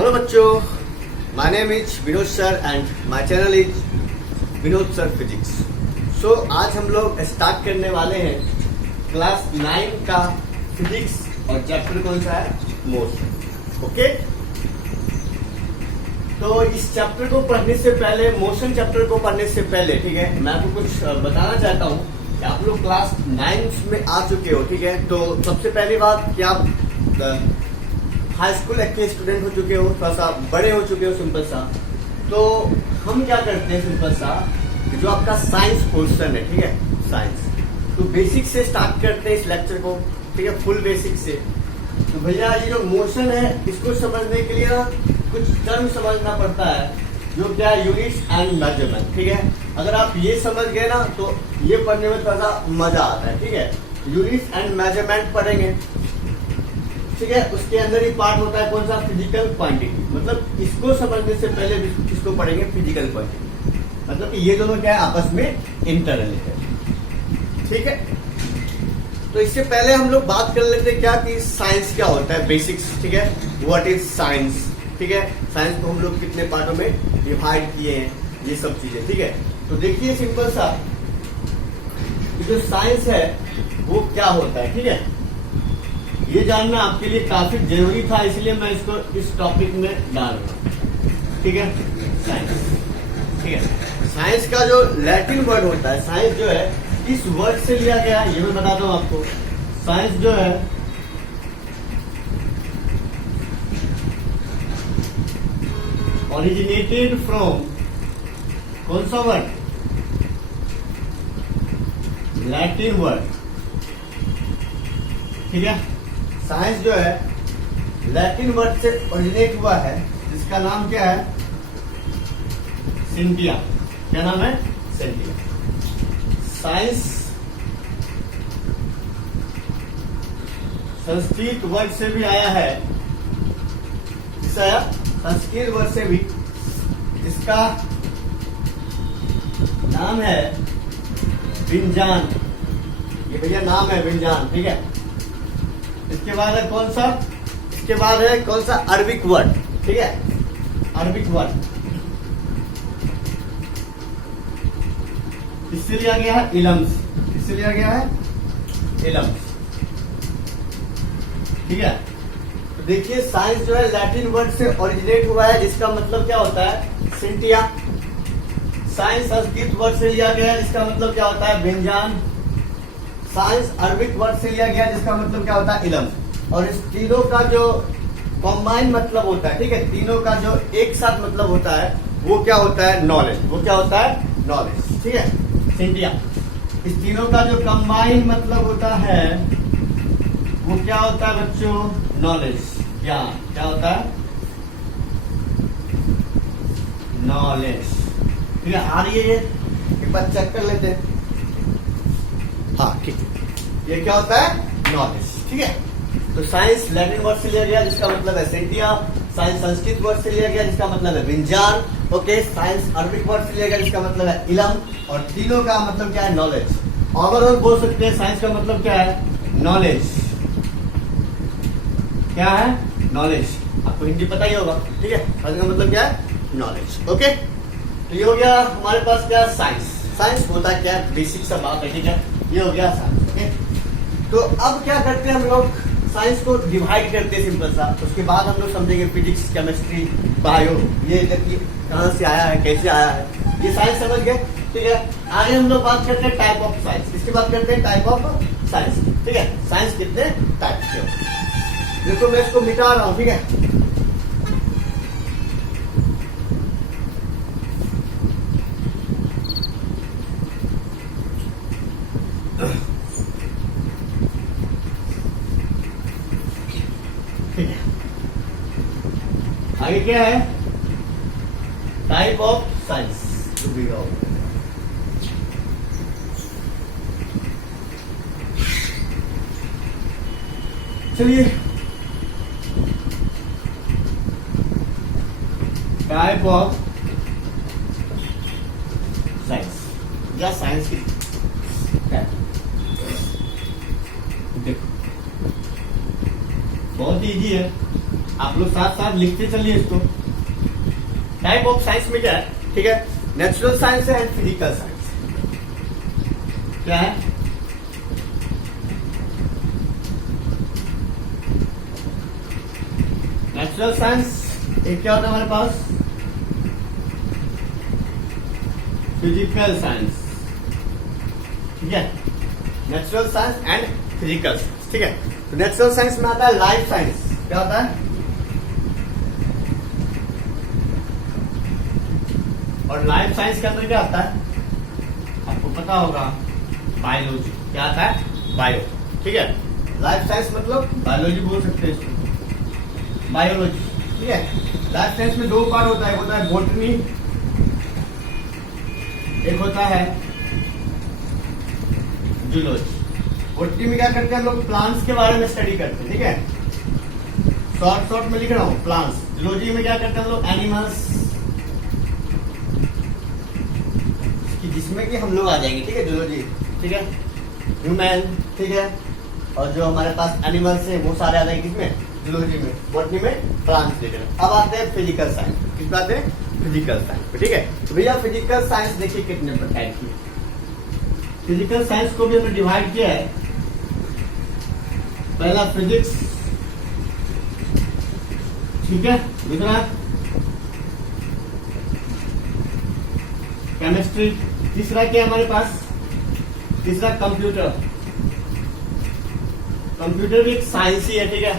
Hello बच्चों, my name is Vinod sir and my channel is Vinod sir physics. So आज हम लोग स्टार्ट करने वाले हैं क्लास 9 का फिजिक्स और चैप्टर कौन सा है? मोशन। ओके, तो इस चैप्टर को पढ़ने से पहले, मोशन चैप्टर को पढ़ने से पहले, ठीक है, मैं आपको कुछ बताना चाहता हूँ कि आप लोग क्लास 9 में आ चुके हो, ठीक है। तो सबसे पहली बात कि आप हाई स्कूल के स्टूडेंट हो चुके हो, थोड़ा सा बड़े हो चुके हो, सिंपल सा। तो हम क्या करते हैं, सिंपल सा, जो आपका साइंस पोर्शन है, ठीक है, साइंस, तो बेसिक से स्टार्ट करते हैं इस लेक्चर को, ठीक है, फुल बेसिक से। तो भैया ये जो मोशन है, इसको समझने के लिए ना कुछ टर्म समझना पड़ता है, जो क्या है, यूनिट्स एंड मेजरमेंट, ठीक है। अगर आप ये समझ गए ना तो ये पढ़ने में थोड़ा सा मजा आता है, ठीक है। यूनिट्स एंड मेजरमेंट पढ़ेंगे, ठीक है। उसके अंदर ही पार्ट होता है कौन सा? Physical quantity. मतलब इसको समझने से पहले इसको पढ़ेंगे फिजिकल क्वांटिटी, मतलब कि ये दोनों क्या है, आपस में इंटररिलेटेड, ठीक है। तो इससे पहले हम लोग बात कर लेते हैं क्या कि साइंस क्या होता है, बेसिक्स, ठीक है। व्हाट इज साइंस, ठीक है। साइंस को हम लोग कितने पार्टों में डिवाइड किए हैं, ये सब चीजें, ठीक है। तो देखिए सिंपल सा, जो साइंस है वो क्या होता है, ठीक है। ये जानना आपके लिए काफी जरूरी था, इसलिए मैं इसको इस टॉपिक में डाल रहा हूं, ठीक है। साइंस, ठीक है। साइंस का जो लैटिन वर्ड होता है, साइंस जो है इस वर्ड से लिया गया है, ये मैं बताता हूं आपको। साइंस जो है ओरिजिनेटेड फ्रॉम कौन सा वर्ड? लैटिन वर्ड, ठीक है। साइंस जो है लैटिन वर्ड से ओरिजिनेट हुआ है, जिसका नाम क्या है? सिंटिया। क्या नाम है? सिंटिया। साइंस संस्कृत वर्ड से भी आया है, किससे आया? संस्कृत वर्ड से भी, इसका नाम है विज्ञान। ये भैया नाम है विज्ञान, ठीक है। इसके बाद है कौन सा? इसके बाद है कौन सा? अरबिक वर्ड, ठीक है, अरबिक वर्ड। इससे लिया गया है इलम्स, इससे लिया गया है इलम्स, ठीक है। तो देखिए साइंस जो है लैटिन वर्ड से ओरिजिनेट हुआ है, जिसका मतलब क्या होता है? सिंटिया। साइंस संस्कृत वर्ड से लिया गया है, जिसका मतलब क्या होता है? विज्ञान। साइंस अरबिक वर्ड से लिया गया, जिसका मतलब क्या होता है? इलम। और इस तीनों का जो कॉम्बाइन मतलब होता है, ठीक है, तीनों का जो एक साथ मतलब होता है, वो क्या होता है? नॉलेज। वो क्या होता है? नॉलेज, ठीक है, सिंटिया। इस तीनों का जो कंबाइन मतलब होता है, वो क्या होता है बच्चों? नॉलेज। क्या होता है? नॉलेज, ठीक है। आ रही है ये, एक बार चेक कर लेते हैं। हाँ, ठीक है, ये क्या होता है? नॉलेज, ठीक है। तो साइंस लैटिन वर्ड से लिया गया, जिसका मतलब है सिंटिया। साइंस संस्कृत वर्ड से लिया गया, जिसका मतलब है विज्ञान। ओके, साइंस अरबिक वर्ड से लिया गया, जिसका मतलब है इलम। और तीनों का मतलब क्या है? नॉलेज। ओवरऑल बोल सकते हैं साइंस का मतलब क्या है? नॉलेज। क्या है? नॉलेज। आपको हिंदी पता ही होगा, ठीक है। साइंस का मतलब क्या है? नॉलेज। ओके, तो ये हो गया हमारे पास क्या? साइंस। साइंस होता क्या है? बेसिक सा बात है, ठीक है। ये हो गया साइंस, ओके। तो अब क्या करते हैं हम लोग? साइंस को डिवाइड करते हैं, सिंपल सा। उसके बाद हम लोग समझेंगे फिजिक्स, केमिस्ट्री, बायो, ये कहाँ से आया है, कैसे आया है, ये साइंस समझ गए, ठीक है। आगे हम लोग बात करते हैं टाइप ऑफ साइंस। इसके बाद करते हैं टाइप ऑफ साइंस, ठीक है। साइंस कितने टाइप के होते हैं? देखो मैं इसको मिटा रहा हूँ, ठीक है। आगे क्या है? Type of science. चलिए, टाइप ऑफ साइंस या साइंस की देखो बहुत इजी है। आप लोग साथ साथ लिखते चलिए इसको। टाइप ऑफ साइंस में क्या है, ठीक है, नेचुरल साइंस है एंड फिजिकल साइंस। क्या है, नेचुरल साइंस एक क्या होता है हमारे पास, फिजिकल साइंस, ठीक है, natural science and physical science, ठीक है। तो नेचुरल साइंस में आता है लाइफ साइंस। क्या होता है, और लाइफ साइंस के अंदर क्या आता है आपको पता होगा, बायोलॉजी। क्या आता है, बायो, ठीक है। लाइफ साइंस मतलब बायोलॉजी बोल सकते हैं इसको, बायोलॉजी, ठीक है। लाइफ साइंस में दो पार्ट होता है, एक होता है बॉटनी, एक होता है जूलॉजी। बॉटनी में क्या करते हैं हम लोग, प्लांट्स के बारे में स्टडी करते हैं, ठीक है, शॉर्ट में लिख रहा हूं प्लांट्स। जूलॉजी में क्या करते हैं हम लोग, एनिमल्स, जिसमें कि हम लोग आ जाएंगे, ठीक है, जूलॉजी, ठीक है, ह्यूमन, ठीक है, और जो हमारे पास एनिमल्स हैं वो सारे आ जाएंगे किसमें, जूलॉजी में। बॉटनी में प्लांट्स लेकर। अब आते हैं फिजिकल साइंस, किस पे आते हैं, फिजिकल साइंस, ठीक है। तो भैया फिजिकल साइंस देखिए कितने प्रकार की, फिजिकल साइंस को भी हमने डिवाइड किया है। पहला फिजिक्स, ठीक है, दूसरा केमिस्ट्री, तीसरा क्या हमारे पास, तीसरा कंप्यूटर। कंप्यूटर भी एक साइंस ही है, ठीक है,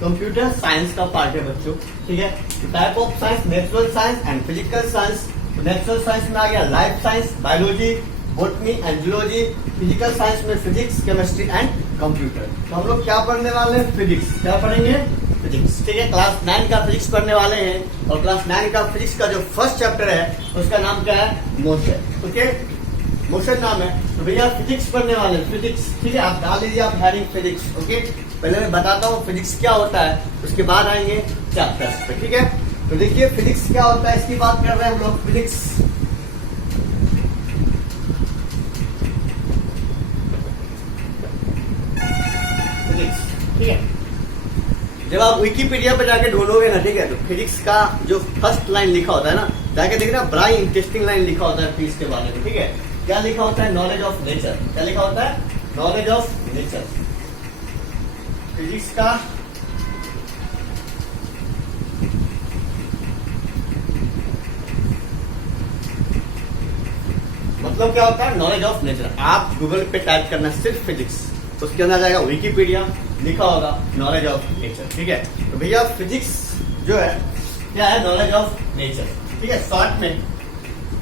कंप्यूटर साइंस का पार्ट है बच्चों, ठीक है। Type of science natural science and physical science. Natural science में आ गया life science, biology, botany and zoology. Physical science में फिजिक्स, केमिस्ट्री एंड कंप्यूटर। तो हम लोग क्या पढ़ने वाले हैं, फिजिक्स। क्या पढ़ेंगे, फिजिक्स, ठीक है। क्लास 9 का फिजिक्स पढ़ने वाले हैं, और क्लास 9 का फिजिक्स का जो फर्स्ट चैप्टर है उसका नाम क्या है, मोशन, ओके, मोशन नाम है। तो भैया फिजिक्स पढ़ने वाले, फिजिक्स, ठीक है, आप डाल लीजिए, आप हैडिंग फिजिक्स, ओके। पहले मैं बताता हूँ फिजिक्स क्या होता है, उसके बाद आएंगे चैप्टर्स पे, ठीक है। तो देखिए फिजिक्स क्या होता है, इसकी बात कर रहे हैं हम लोग। फिजिक्स, ठीक है, जब आप विकिपीडिया पे जाके ढूंढोगे ना, ठीक है, तो फिजिक्स का जो फर्स्ट लाइन लिखा होता है ना, जाके देखना, बड़ा इंटरेस्टिंग लाइन लिखा होता है फिजिक्स के बारे में, ठीक है। क्या लिखा होता है, नॉलेज ऑफ नेचर। क्या लिखा होता है, नॉलेज ऑफ नेचर। फिजिक्स का मतलब क्या होता है, नॉलेज ऑफ नेचर। आप गूगल पे टाइप करना सिर्फ फिजिक्स, उसके अंदर जाएगा विकिपीडिया, लिखा होगा नॉलेज ऑफ नेचर, ठीक है। तो भैया फिजिक्स जो है क्या है, नॉलेज ऑफ नेचर, ठीक है। शॉर्ट में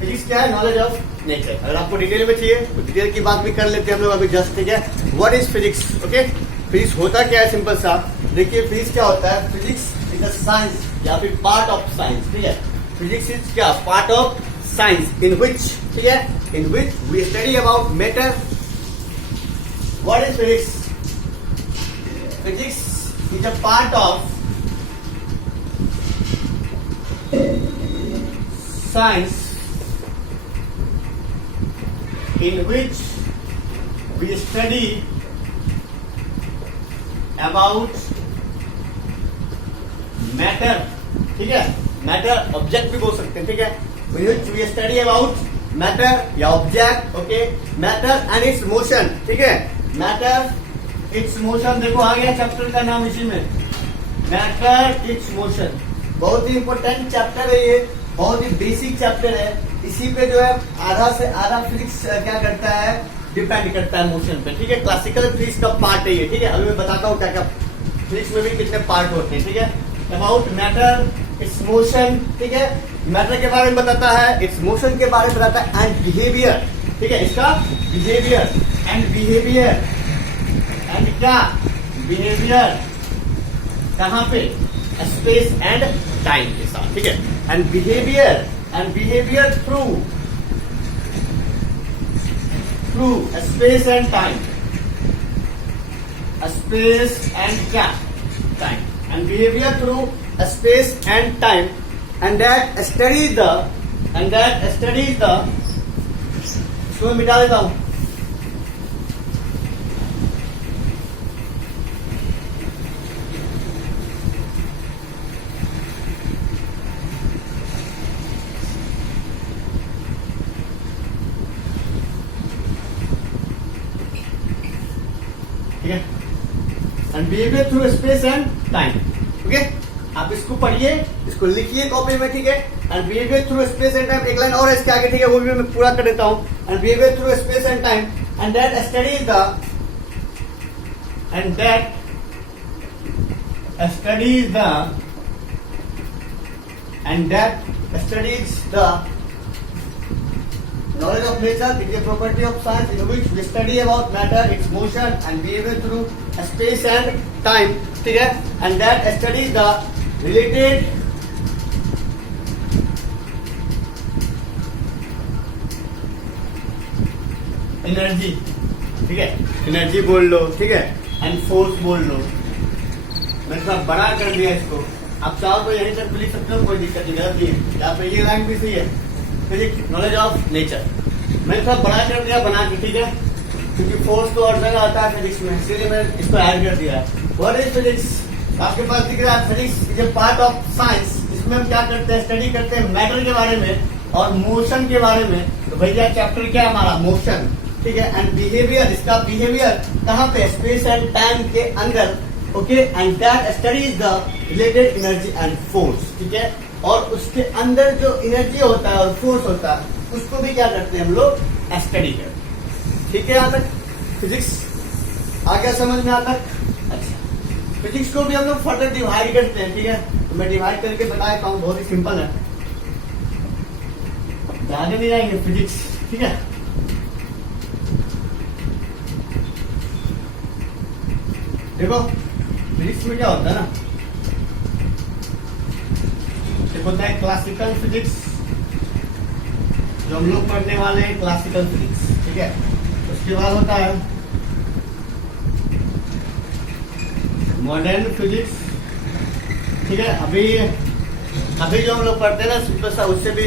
फिजिक्स क्या है, नॉलेज ऑफ नेचर। अगर आपको डिटेल में चाहिए तो डिटेल की बात भी कर लेते हैं हम लोग अभी जस्ट, ठीक है। What is physics, okay. Physics होता क्या है, सिंपल सा देखिए। फिजिक्स क्या होता है, फिजिक्स इज अ साइंस या फिर पार्ट ऑफ साइंस, ठीक है। फिजिक्स इज क्या, part of science in which, ठीक है, in which we study about matter. What is physics, physics is a part of science in which we study about matter, ठीक है, matter object भी बोल सकते हैं, ठीक है। in which we study about matter या object, okay, matter and it's motion, ठीक है, मैटर इट्स मोशन। देखो आ गया चैप्टर का नाम इसी में, मैटर इट्स मोशन। बहुत ही इंपॉर्टेंट चैप्टर है ये, बहुत ही बेसिक चैप्टर है। इसी पे जो है आधा से आधा फिजिक्स क्या करता है, डिपेंड करता है मोशन पे, ठीक है। क्लासिकल फिजिक्स का पार्ट है ये, ठीक है। अभी मैं बताता हूँ क्या क्या फिजिक्स में भी कितने पार्ट होते हैं, ठीक है। अबाउट मैटर, इट्स मोशन, ठीक है, मैटर के बारे में बताता है, इट्स मोशन के बारे में बताता है, एंड बिहेवियर, ठीक है, इसका बिहेवियर एंड बिहेवियर एंड क्या, बिहेवियर कहाँ पे, स्पेस एंड टाइम के साथ, ठीक है। And behaviour through space and time, space and क्या, time, and behaviour through space and time, and that studies the इसको मैं मिटा देता हूं, and behaviour through space and time. Okay, आप इसको पढ़िए, इसको लिखिए कॉपी में, ठीक है। And behaviour through space and time, एक लाइन और है इसके आगे, ठीक है, वो भी मैं पूरा कर देता हूं। And behaviour through space and time and that studies the knowledge of nature. It is a property of science in which we study about matter, its motion and behavior through space and time. ठीक है, and that studies the related energy. ठीक है, energy बोल लो, ठीक है, and force बोल लो। मैंने थोड़ा बड़ा कर दिया इसको, आप चाहो तो यहीं तक लिख सकते हो, कोई दिक्कत नहीं है। यहाँ पे ये लाइन भी सही है, फिजिक्स नॉलेज ऑफ नेचर। मैंने थोड़ा बड़ा कर दिया बना के, ठीक है, क्योंकि फोर्स तो और जगह आता है फिजिक्स में, इसलिए मैंने इसको ऐड कर दिया है। What is physics? आपके पास दिख रहा है, physics is a part of science. इसमें हम क्या करते हैं, स्टडी करते हैं मैटर के बारे में और मोशन के बारे में। तो भैया चैप्टर क्या है हमारा, मोशन, ठीक है। एंड बिहेवियर, इसका बिहेवियर कहाँ पे, स्पेस एंड टाइम के अंदर। Okay, and that studies the related energy and force, ठीक है। और उसके अंदर जो एनर्जी होता है और फोर्स होता है, उसको भी क्या करते हैं हम लोग, स्टडी करते हैं। ठीक है, यहाँ तक फिजिक्स आ गया समझ में, यहाँ तक। अच्छा, फिजिक्स को भी हम लोग फर्दर डिवाइड करते हैं, ठीक है। तो मैं डिवाइड करके बता देता हूँ, बहुत ही सिंपल है, आगे नहीं जाएंगे फिजिक्स, ठीक है। देखो फिजिक्स में क्या होता है ना, होता है क्लासिकल फिजिक्स, जो हम लोग पढ़ने वाले हैं क्लासिकल फिजिक्स, ठीक है। उसके बाद होता है मॉडर्न फिजिक्स, ठीक है। अभी जो हम लोग पढ़ते हैं ना सिंपल सा, उससे भी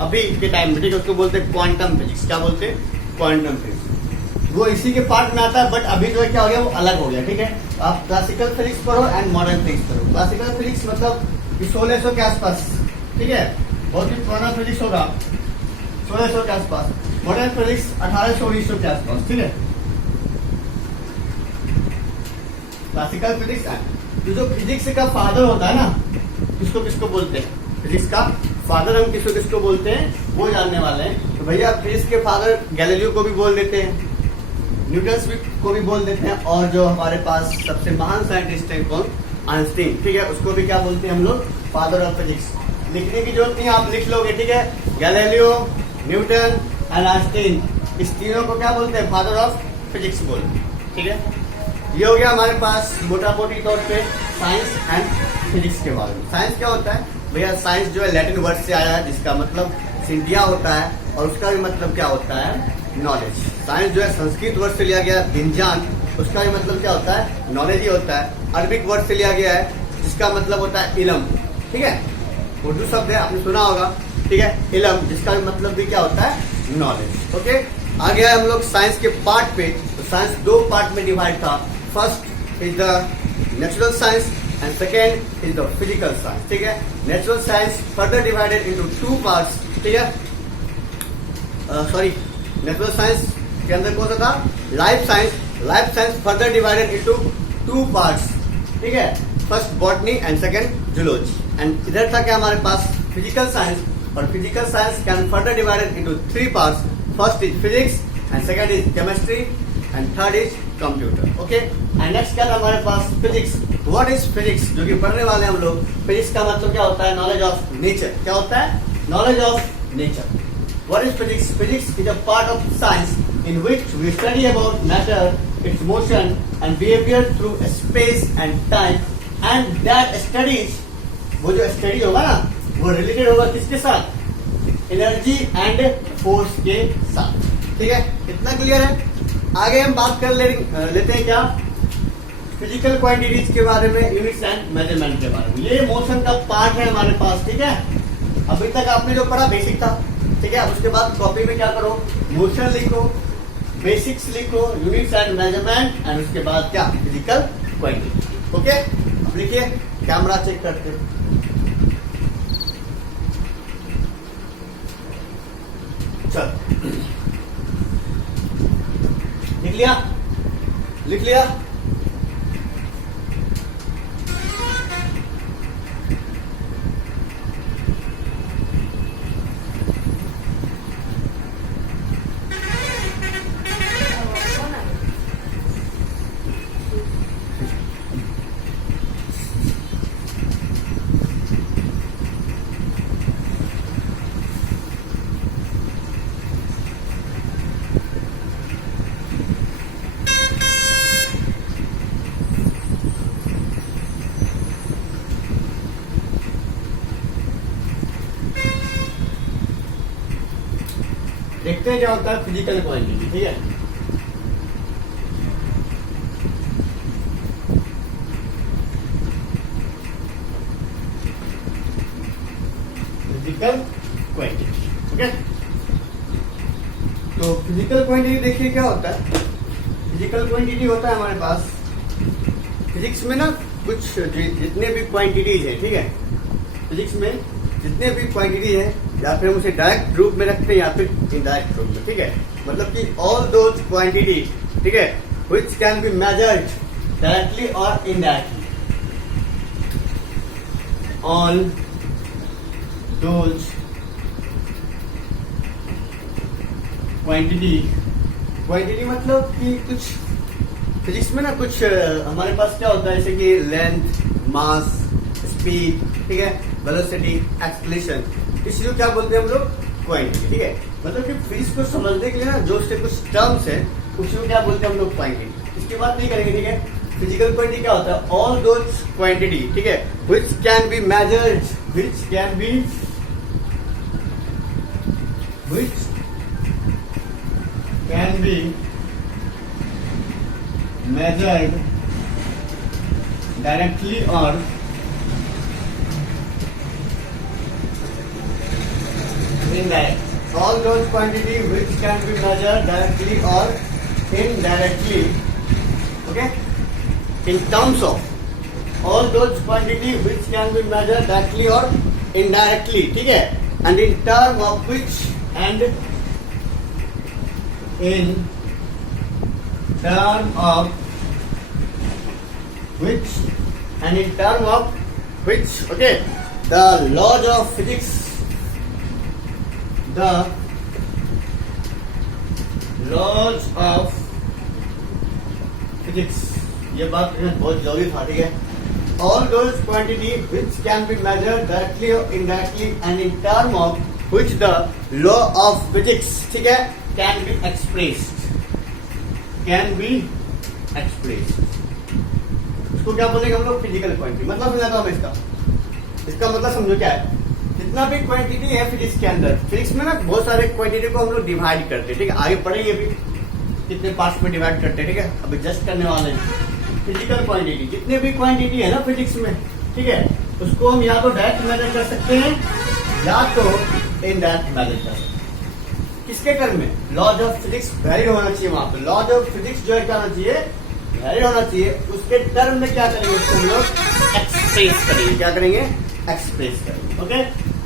अभी के टाइम में, ठीक है, उसको बोलते हैं क्वांटम फिजिक्स। क्या बोलते हैं, क्वांटम फिजिक्स। वो इसी के पार्ट में आता है, बट अभी जो है क्या हो गया, वो अलग हो गया, ठीक है। आप क्लासिकल फिजिक्स पढ़ो एंड मॉडर्न फिजिक्स पढ़ो। क्लासिकल फिजिक्स मतलब 1600 के आसपास, ठीक है, बहुत ही पुराना फिजिक्स होगा, 1600 के आसपास। मॉडर्न फिजिक्स 1800-1900 के आसपास, ठीक है। क्लासिकल फिजिक्स जो फिजिक्स का फादर होता है ना, किसको बोलते हैं, फिजिक्स का फादर हम किसको बोलते हैं, वो जानने वाले हैं। तो भैया फिजिक्स के फादर गैलीलियो को भी बोल देते हैं, न्यूटन को भी बोल देते हैं, और जो हमारे पास सबसे महान साइंटिस्ट है कौन, आइंस्टीन, ठीक है, उसको भी क्या बोलते हैं हम लोग, फादर ऑफ फिजिक्स। लिखने की जरूरत नहीं, आप लिख लोगे, ठीक है। गैलीलियो, न्यूटन एंड आइंस्टीन, इस तीनों को क्या बोलते हैं, फादर ऑफ फिजिक्स बोलते हैं, ठीक है। ये हो गया हमारे पास मोटा मोटी तौर पे साइंस एंड फिजिक्स के बारे में। साइंस क्या होता है भैया, साइंस जो है लैटिन वर्ड से आया है, जिसका मतलब सिंटिया होता है, और उसका भी मतलब क्या होता है, नॉलेज। साइंस जो है संस्कृत वर्ड से लिया गया है, विज्ञान, उसका भी मतलब क्या होता है, नॉलेज ही होता है। अरबिक वर्ड से लिया गया है, जिसका मतलब होता है इलम, ठीक है, उर्दू शब्द है, आपने सुना होगा, ठीक है, इलम, जिसका भी मतलब भी क्या होता है, नॉलेज। ओके, आ गया हम लोग साइंस के पार्ट पे। तो साइंस दो पार्ट में डिवाइड था, first is the natural science and second is the physical science, ठीक है। Natural science further divided into 2 parts, ठीक है। सॉरी, नेचुरल साइंस के अंदर कौन सा था, life science further divided into 2 parts, ठीक है। First botany and second zoology. And इधर था क्या हमारे पास, फिजिकल साइंस, और physical science can further divided into 3 parts. First is physics and second is chemistry and third is computer. Okay, and next क्या था हमारे पास, फिजिक्स। व्हाट इज फिजिक्स, जो कि पढ़ने वाले हम लोग। फिजिक्स का मतलब क्या होता है, नॉलेज ऑफ नेचर। क्या होता है, knowledge of nature. What is physics? Physics is a part of science in which we study about matter, its motion and behavior through space and time, and that studies, वो जो study होगा ना, वो related होगा किसके साथ, energy and force के साथ, ठीक है। इतना क्लियर है। आगे हम बात कर लेते हैं क्या, फिजिकल क्वांटिटीज के बारे में, यूनिट्स एंड मेजरमेंट के बारे में। ये मोशन का पार्ट है हमारे पास, ठीक है। अभी तक आपने जो पढ़ा बेसिक था, ठीक है। उसके बाद कॉपी में क्या करो, मोशन लिखो, बेसिक्स लिखो, यूनिट्स एंड मेजरमेंट, एंड उसके बाद क्या, फिजिकल क्वांटिटी। ओके, अब लिखिए, कैमरा चेक करते हैं। चल, लिख लिया, देखते हैं क्या होता है फिजिकल क्वांटिटी, ठीक है। Physical quantity, okay. तो फिजिकल क्वांटिटी देखिए क्या होता है। फिजिकल क्वांटिटी होता है हमारे पास फिजिक्स में ना कुछ जितने भी क्वांटिटीज है, ठीक है। फिजिक्स में जितने भी क्वांटिटी है, या फिर हम उसे डायरेक्ट रूप में रखते हैं या फिर इनडायरेक्ट रूप में, ठीक है। मतलब कि ऑल दोज क्वांटिटी, ठीक है, which can be measured directly और इनडायरेक्टली, ऑल दोज क्वांटिटी मतलब कि कुछ फिजिक्स में ना कुछ हमारे पास क्या होता है, जैसे कि लेंथ, मास, स्पीड, ठीक है, वेलोसिटी, एक्सेलरेशन, इस चीज को क्या बोलते हैं हम लोग, क्वांटिटी, ठीक है। मतलब कि फिजिक्स को समझने के लिए ना जो उसके कुछ टर्म्स है उसको क्या बोलते हैं हम लोग, क्वांटिटी। इसकी बात नहीं करेंगे, ठीक है। फिजिकल क्वांटिटी क्या होता है, ऑल दोज क्वांटिटी, ठीक है, which can be measured, which can B measured directly or indirect. All those quantity which can be measured directly or indirectly, okay, in terms of all those quantity which can be measured directly or indirectly, ठीक है, and in term of which and in term of which and in term of which, okay, the laws of physics, the laws of physics, ये बात बहुत जरूरी था, ठीक है। all those quantity which can be measured directly or indirectly and in term of which the law of physics, ठीक है, can be expressed, इसको क्या बोलेंगे हम लोग, फिजिकल क्वांटिटी। मतलब समझाता हूं इसका मतलब समझो क्या है। जितना भी क्वांटिटी है फिजिक्स के अंदर, फिजिक्स में ना बहुत सारे क्वांटिटी को हम लोग डिवाइड करते हैं, ठीक है। आगे पढ़ेंगे अभी कितने पार्ट्स में डिवाइड करते हैं, ठीक है। अभी जस्ट करने वाले हैं फिजिकल क्वांटिटी। जितने भी क्वांटिटी है ना फिजिक्स में, ठीक है, उसको हम या तो डायरेक्ट मेजर कर सकते हैं या तो इनडायरेक्ट मेजर कर सकते हैं। किसके टर्म में, लॉज ऑफ फिजिक्स वैरी होना चाहिए वहां पे। लॉज ऑफ फिजिक्स जो है क्या होना चाहिए, वैरी होना चाहिए। उसके टर्म में क्या करेंगे, उसको हम लोग एक्सप्रेस करेंगे। क्या करेंगे, एक्सप्रेस करेंगे, okay.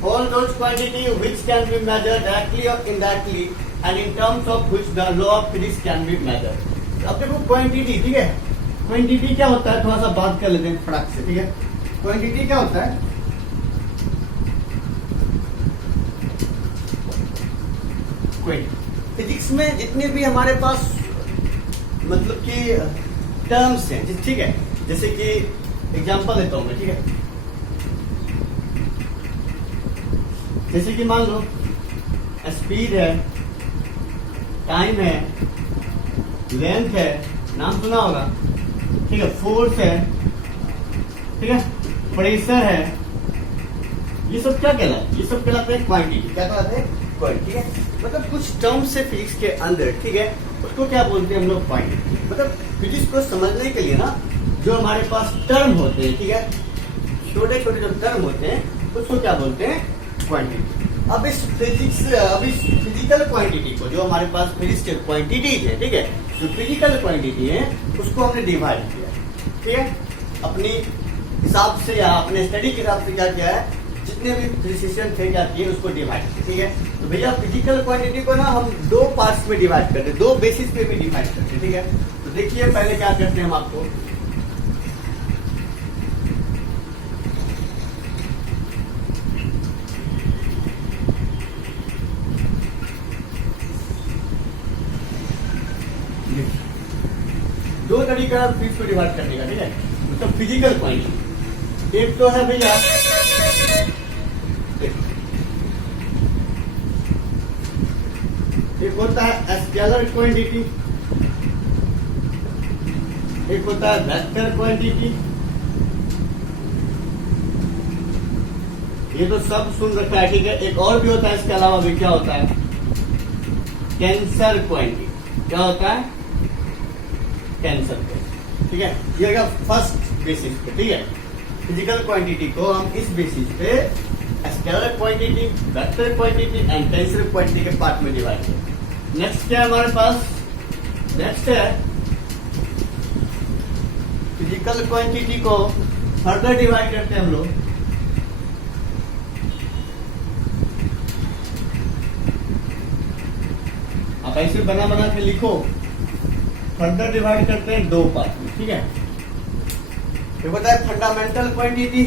All those quantity which can be measured directly और indirectly and in terms of which the law of physics can be measured. अब देखो क्वांटिटी, ठीक है, क्वांटिटी क्या होता है, थोड़ा सा बात कर लेते हैं फटाक से, ठीक है। क्वांटिटी क्या होता है, फिजिक्स में जितने भी हमारे पास मतलब कि टर्म्स हैं, ठीक है, जैसे कि एग्जांपल देता हूं मैं, ठीक है। जैसे कि मान लो स्पीड है, टाइम है, लेंथ है, नाम सुना होगा, ठीक है, फोर्स है, ठीक है, प्रेशर है, ये सब क्या कहलाता है, ये सब कहलाता है क्वांटिटी। क्या कहलाता है, क्वांटिटी, ठीक है। मतलब कुछ टर्म्स से फिजिक्स के अंदर, ठीक है, उसको क्या बोलते हैं हम लोग, क्वांटिटी। मतलब फिजिक्स को समझने के लिए ना जो हमारे पास टर्म होते हैं, ठीक है, छोटे छोटे जो टर्म होते हैं उसको क्या बोलते हैं, क्वांटिटी। अब इस फिजिकल क्वांटिटी को, जो हमारे पास फिजिक्स के क्वांटिटीज है, ठीक है, जो फिजिकल क्वांटिटी है उसको हमने डिवाइड किया, ठीक है, अपनी हिसाब से या अपने स्टडी के हिसाब से क्या किया है, जितने भी फिजिशियन थे क्या किए, उसको डिवाइड किया, ठीक है। तो भैया फिजिकल क्वांटिटी को ना हम दो पार्ट्स में डिवाइड करते हैं, दो बेसिस पे भी डिवाइड करते हैं, ठीक है। तो देखिए पहले क्या करते हैं हम आपको, दो तरीका फिजिक्स को डिवाइड करने का, ठीक है। मतलब फिजिकल क्वांटिटी एक तो है भैया, एक होता है स्केलर क्वांटिटी, एक होता है वेक्टर क्वांटिटी। ये तो सब सुन रखा है, ठीक है। एक और भी होता है इसके अलावा भी, क्या होता है, टेंसर क्वांटिटी। क्या होता है? Tensor quantity. ठीक है, ये होगा फर्स्ट बेसिस पे। ठीक है, फिजिकल क्वांटिटी को हम इस बेसिस पे scalar quantity, vector quantity and tensor quantity के पार्ट में डिवाइड करें। नेक्स्ट क्या है हमारे पास? नेक्स्ट है फिजिकल क्वांटिटी को फर्दर डिवाइड करते हैं हम लोग। आप ऐसे बना बना के लिखो। फर्दर डिवाइड करते हैं दो पार्ट में। ठीक है, ये होता है फंडामेंटल क्वांटिटी,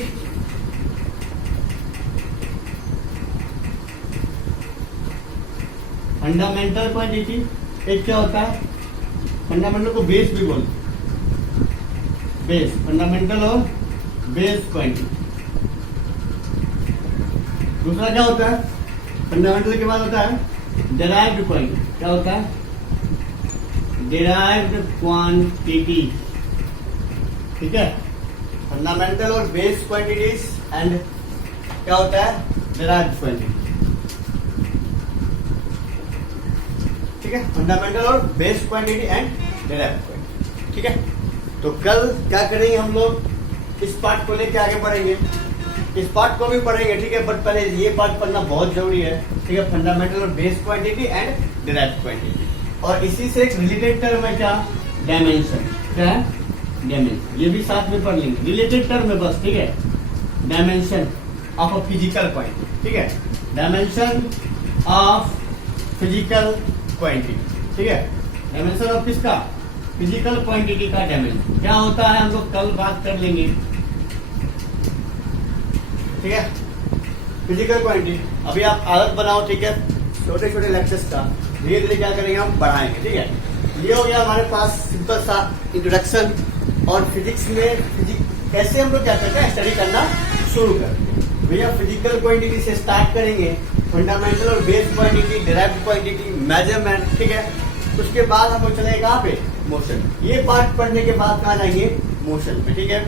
फंडामेंटल क्वांटिटी। एक क्या होता है? फंडामेंटल को बेस भी बोलते हैं, बेस, फंडामेंटल और बेस क्वांटिटी। दूसरा क्या होता है? फंडामेंटल के बाद होता है डेराइव्ड क्वांटिटी। क्या होता है? Derived quantity. ठीक है, फंडामेंटल और बेस क्वांटिटीज एंड क्या होता है? Derived quantity. ठीक है, फंडामेंटल और base quantity and derived quantity. ठीक है, तो कल क्या करेंगे हम लोग? इस पार्ट को लेके आगे बढ़ेंगे, इस पार्ट को भी पढ़ेंगे। ठीक है, बट पहले ये पार्ट पढ़ना बहुत जरूरी है। ठीक है, फंडामेंटल और base quantity and derived quantity. और इसी से एक रिलेटेड टर्म है क्या? डायमेंशन। क्या है? डायमेंशन। ये भी साथ में पढ़ लेंगे, रिलेटेड टर्म है बस। ठीक है, dimension of a physical quantity. ठीक है, डायमेंशन ऑफ फिजिकल क्वांटिटी। ठीक है, डायमेंशन ऑफ किसका? फिजिकल क्वांटिटी का डायमेंशन क्या होता है हम लोग कल बात कर लेंगे। ठीक है, फिजिकल क्वांटिटी अभी आप आदत बनाओ। ठीक है, छोटे छोटे लेक्चर्स का धीरे धीरे क्या करेंगे हम बढ़ाएंगे। ठीक है, ये हो गया हमारे पास सिंपल सा इंट्रोडक्शन। और फिजिक्स में कैसे हम लोग क्या करते हैं? स्टडी करना शुरू करते हैं। भैया फिजिकल क्वांटिटी से स्टार्ट करेंगे, फंडामेंटल और base quantity, derived quantity, measurement. ठीक है, उसके बाद हम लोग चलेंगे कहाँ पे? मोशन। ये पार्ट पढ़ने के बाद कहाँ जाएंगे? मोशन पे। ठीक है,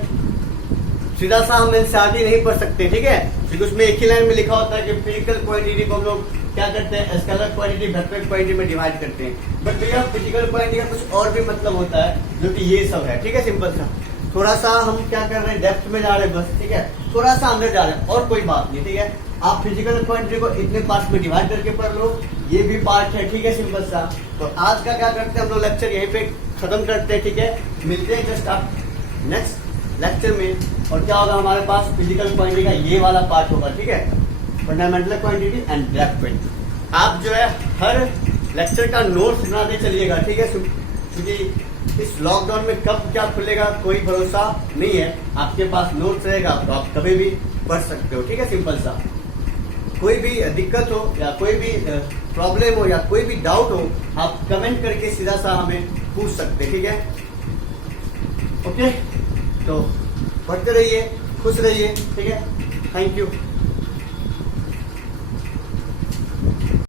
सीधा सा हम एनसीईआरटी नहीं पढ़ सकते। ठीक है, क्योंकि उसमें एक ही लाइन में लिखा होता है कि फिजिकल क्वांटिटी को हम लोग क्या करते हैं? स्केलर क्वांटिटी, वेक्टर क्वांटिटी में डिवाइड करते हैं। बट भैया फिजिकल क्वांटिटी का कुछ और भी मतलब होता है, जो कि ये सब है। ठीक है, सिंपल सा। थोड़ा सा हम क्या कर रहे हैं? डेप्थ में जा रहे हैं बस। ठीक है, थोड़ा सा अंदर जा रहे हैं और कोई बात नहीं। ठीक है, आप फिजिकल क्वांटिटी को इतने पार्ट में डिवाइड करके पढ़ लो, ये भी पार्ट है। ठीक है, सिंपल सा। तो आज का क्या करते हैं हम लोग? लेक्चर यहीं पे खत्म करते हैं। ठीक है, मिलते हैं जस्ट आप नेक्स्ट लेक्चर में। और क्या होगा हमारे पास? फिजिकल क्वांटिटी का ये वाला पार्ट होगा। ठीक है, fundamental quantity and derived quantity. आप जो है हर लेक्चर का नोट्स बनाते चलिएगा। ठीक है, क्योंकि इस लॉकडाउन में कब क्या खुलेगा कोई भरोसा नहीं है। आपके पास नोट्स रहेगा तो आप कभी भी पढ़ सकते हो। ठीक है, सिंपल सा। कोई भी दिक्कत हो या कोई भी प्रॉब्लम हो या कोई भी डाउट हो, आप कमेंट करके सीधा सा हमें पूछ सकते हैं। ठीक है, ओके, तो पढ़ते रहिए, खुश रहिए। ठीक है, थैंक यू।